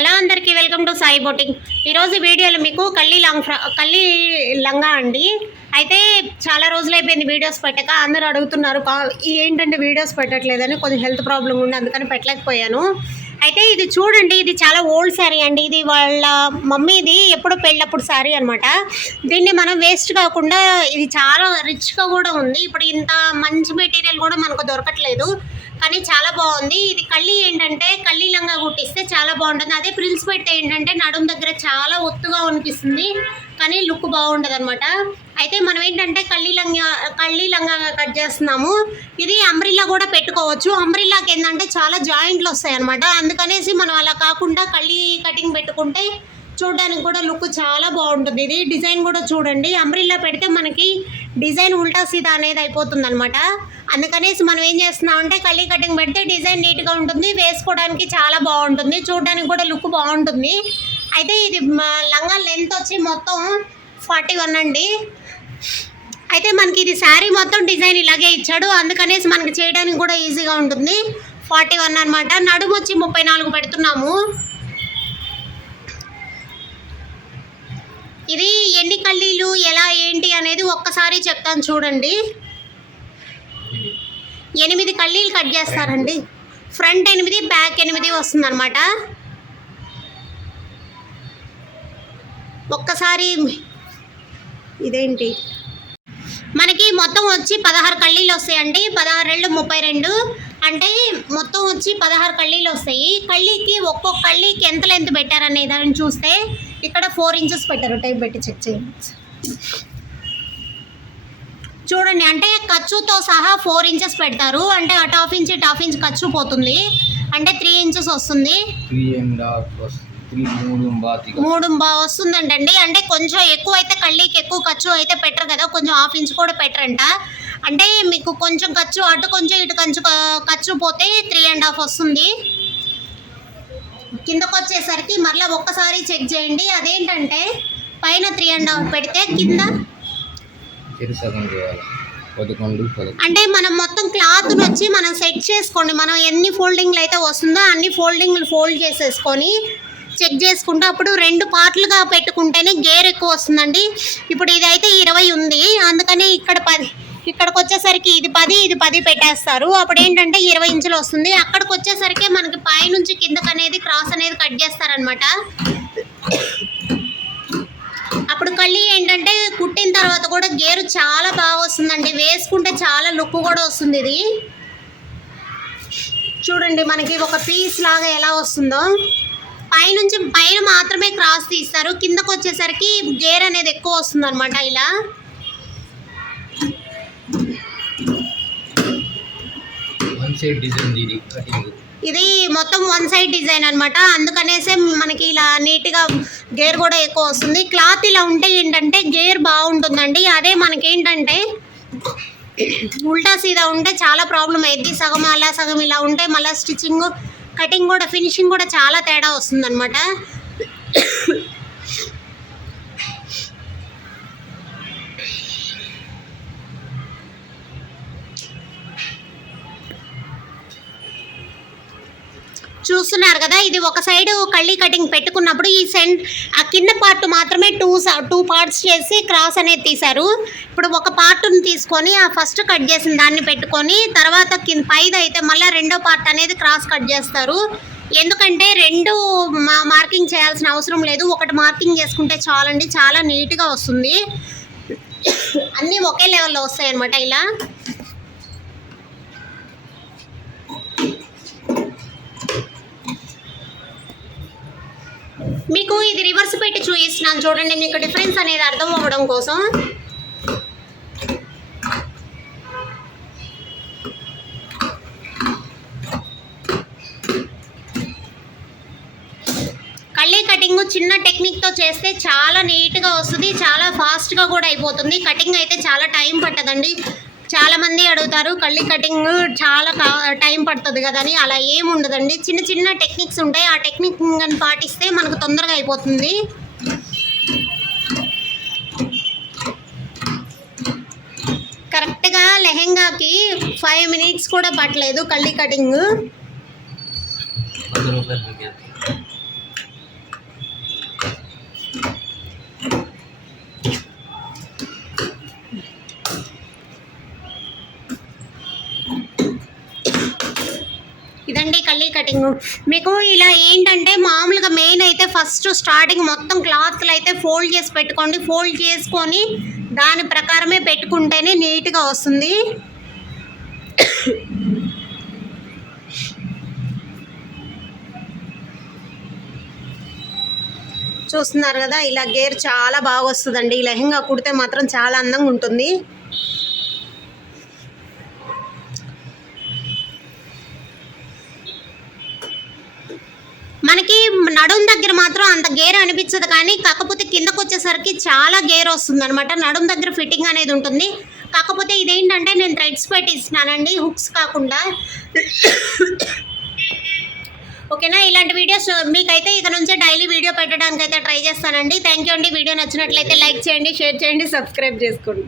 Hello అందరికీ welcome to Sai boating. ఈరోజు వీడియోలో మీకు కళ్ళీ లంగా అండి. అయితే చాలా రోజులు అయిపోయింది వీడియోస్ పెట్టక. అందరూ అడుగుతున్నారు ఏంటంటే వీడియోస్ పెట్టట్లేదని. కొంచెం హెల్త్ ప్రాబ్లం ఉంది, అందుకని పెట్టలేకపోయాను. అయితే ఇది చూడండి, ఇది చాలా ఓల్డ్ శారీ అండి. ఇది వాళ్ళ మమ్మీది ఎప్పుడో పెళ్ళప్పుడు శారీ అనమాట. దీన్ని మనం వేస్ట్ కాకుండా, ఇది చాలా రిచ్గా కూడా ఉంది. ఇప్పుడు ఇంత మంచి మెటీరియల్ కూడా మనకు దొరకట్లేదు, కానీ చాలా బాగుంది. ఇది కళ్ళీ ఏంటంటే కళ్ళీ లంగా కుట్టిస్తే చాలా బాగుంటుంది. అదే ప్రిన్స్ పెడితే ఏంటంటే నడుము దగ్గర చాలా ఒత్తుగా అనిపిస్తుంది, కానీ లుక్ బాగుంటుంది అనమాట. అయితే మనం ఏంటంటే కళ్ళీ లంగా కట్ చేస్తున్నాము. ఇది అంబ్రిల్లా కూడా పెట్టుకోవచ్చు. అంబ్రిల్లాకి ఏంటంటే చాలా జాయింట్లు వస్తాయి అనమాట. అందుకనేసి మనం అలా కాకుండా కళ్ళీ కటింగ్ పెట్టుకుంటే చూడడానికి కూడా లుక్ చాలా బాగుంటుంది. ఇది డిజైన్ కూడా చూడండి, అంబ్రిల్లా పెడితే మనకి డిజైన్ ఉల్టా సీదా అనేది అయిపోతుంది అనమాట. అందుకనేసి మనం ఏం చేస్తున్నామంటే కళ్ళీ కటింగ్ పెడితే డిజైన్ నీట్గా ఉంటుంది, వేసుకోవడానికి చాలా బాగుంటుంది, చూడడానికి కూడా లుక్ బాగుంటుంది. అయితే ఇది లంగా లెంత్ వచ్చి మొత్తం 41 అండి. అయితే మనకి ఇది శారీ మొత్తం డిజైన్ ఇలాగే ఇచ్చాడు, అందుకనేసి మనకి చేయడానికి కూడా ఈజీగా ఉంటుంది. 41 అనమాట. నడుము వచ్చి 34 పెడుతున్నాము. ఇది ఎన్ని కళ్ళీలు ఎలా ఏంటి అనేది ఒక్కసారి చెప్తాను చూడండి. 8 కళ్ళీలు కట్ చేస్తారండి. ఫ్రంట్ 8, బ్యాక్ 8 వస్తుంది అనమాట. ఒక్కసారి ఇదేంటి, మనకి మొత్తం వచ్చి 16 కళ్ళీలు వస్తాయండి. 16 × 32 అంటే మొత్తం వచ్చి 16 కళ్ళీలు వస్తాయి. కళ్ళీకి ఒక్కొక్క కళ్ళీకి ఎంత లెంత్ పెట్టారనే దాన్ని చూస్తే ఇక్కడ 4 ఇంచెస్ పెట్టారు. టైప్ పెట్టి చెక్ చేయండి చూడండి. అంటే ఖర్చుతో సహా 4 ఇంచెస్ పెడతారు. అంటే అటు హాఫ్ ఇంచ్ ఖర్చు పోతుంది, అంటే 3 ఇంచెస్ వస్తుంది. 3 వస్తుందంటండి. అంటే కొంచెం ఎక్కువ అయితే కళ్ళీకి ఎక్కువ ఖర్చు అయితే పెట్టరు కదా, కొంచెం హాఫ్ ఇంచ్ కూడా పెట్టరంట. అంటే మీకు కొంచెం ఖర్చు అటు కొంచెం ఇటు ఖర్చు పోతే 3.5 వస్తుంది. కిందకు వచ్చేసరికి మరలా ఒక్కసారి చెక్ చేయండి. అదేంటంటే పైన 3.5 పెడితే కింద అంటే మనం మొత్తం క్లాత్ వచ్చి మనం సెట్ చేసుకోండి. మనం ఎన్ని ఫోల్డింగ్లు అయితే వస్తుందో అన్ని ఫోల్డింగ్లు ఫోల్డ్ చేసేసుకొని చెక్ చేసుకుంటే అప్పుడు 2 పార్ట్లుగా పెట్టుకుంటేనే గేర్ ఎక్కువ వస్తుందండి. ఇప్పుడు ఇదైతే 20 ఉంది, అందుకని ఇక్కడ 10, ఇక్కడికి వచ్చేసరికి ఇది 10 పెట్టేస్తారు. అప్పుడు ఏంటంటే 20 ఇంచులు వస్తుంది. అక్కడికి వచ్చేసరికి మనకి పైనుంచి కిందకి అనేది క్రాస్ అనేది కట్ చేస్తారనమాట. అప్పుడు కళ్ళీ ఏంటంటే కుట్టిన తర్వాత కూడా గేరు చాలా బాగా వస్తుందండి, వేసుకుంటే చాలా లుక్ కూడా వస్తుంది. ఇది చూడండి, మనకి ఒక పీస్ లాగా ఎలా వస్తుందో. పైన మాత్రమే క్రాస్ తీస్తారు, కిందకు వచ్చేసరికి గేర్ అనేది ఎక్కువ వస్తుంది అనమాట. ఇలా ఇది మొత్తం 1 సైడ్ డిజైన్ అనమాట. అందుకనేసే మనకి ఇలా నీట్గా గేర్ కూడా ఎక్కువ వస్తుంది. క్లాత్ ఇలా ఉంటే ఏంటంటే గేర్ బాగుంటుందండి. అదే మనకేంటంటే ఉల్టా సీదా ఉంటే చాలా ప్రాబ్లం అయింది. సగం అలా సగం ఇలా ఉంటే మళ్ళీ స్టిచ్చింగ్ కటింగ్ కూడా ఫినిషింగ్ కూడా చాలా తేడా వస్తుంది అనమాట. చూస్తున్నారు కదా, ఇది ఒక సైడ్ కళ్ళీ కటింగ్ పెట్టుకున్నప్పుడు ఈ ఆ కింద పార్ట్ మాత్రమే 2 పార్ట్స్ చేసి క్రాస్ అనేది తీశారు. ఇప్పుడు ఒక పార్ట్ని తీసుకొని ఆ ఫస్ట్ కట్ చేసిన దాన్ని పెట్టుకొని తర్వాత పైది అయితే మళ్ళీ రెండో పార్ట్ అనేది క్రాస్ కట్ చేస్తారు. ఎందుకంటే 2 మార్కింగ్ చేయాల్సిన అవసరం లేదు, ఒకటి మార్కింగ్ చేసుకుంటే చాలండి, చాలా నీట్గా వస్తుంది. అన్నీ ఒకే లెవెల్లో వస్తాయి అన్నమాట. ఇలా మీకు ఇది రివర్స్ పెట్టి చూపిస్తున్నాను చూడండి, మీకు డిఫరెన్స్ అనేది అర్థం అవ్వడం కోసం. కళ్ళీ కటింగ్ చిన్న టెక్నిక్తో చేస్తే చాలా నీట్గా వస్తుంది, చాలా ఫాస్ట్గా కూడా అయిపోతుంది. కటింగ్ అయితే చాలా టైం పట్టదండి. చాలామంది అడుగుతారు కళ్ళీ కటింగ్ చాలా టైం పడుతుంది కదా అని. అలా ఏమి ఉండదండి, చిన్న టెక్నిక్స్ ఉంటాయి. ఆ టెక్నిక్ పాటిస్తే మనకు తొందరగా అయిపోతుంది. కరెక్ట్గా లెహెంగాకి 5 మినిట్స్ కూడా పట్టలేదు కళ్ళీ కటింగ్. కటింగ్. మీకు ఇలా ఏంటంటే మామూలుగా మెయిన్ అయితే ఫస్ట్ స్టార్టింగ్ మొత్తం క్లాత్లు అయితే ఫోల్డ్ చేసి పెట్టుకోండి. ఫోల్డ్ చేసుకొని దాని ప్రకారమే పెట్టుకుంటేనే నీట్గా వస్తుంది. చూస్తున్నారు కదా, ఇలా గేర్ చాలా బాగా వస్తుందండి. ఈ లెహంగా కుడితే మాత్రం చాలా అందంగా ఉంటుంది. మనకి నడుం దగ్గర మాత్రం అంత గేర్ అనిపించదు, కానీ కాకపోతే కిందకు వచ్చేసరికి చాలా గేర్ వస్తుంది అనమాట. నడుం దగ్గర ఫిట్టింగ్ అనేది ఉంటుంది. కాకపోతే ఇదేంటంటే నేను థ్రెడ్స్ పెట్టి ఇస్తున్నానండి, హుక్స్ కాకుండా. ఓకేనా? ఇలాంటి వీడియోస్ మీకైతే ఇక నుంచే డైలీ వీడియో పెట్టడానికి అయితే ట్రై చేస్తానండి. థ్యాంక్ యూ అండి. వీడియో నచ్చినట్లయితే లైక్ చేయండి, షేర్ చేయండి, సబ్స్క్రైబ్ చేసుకోండి.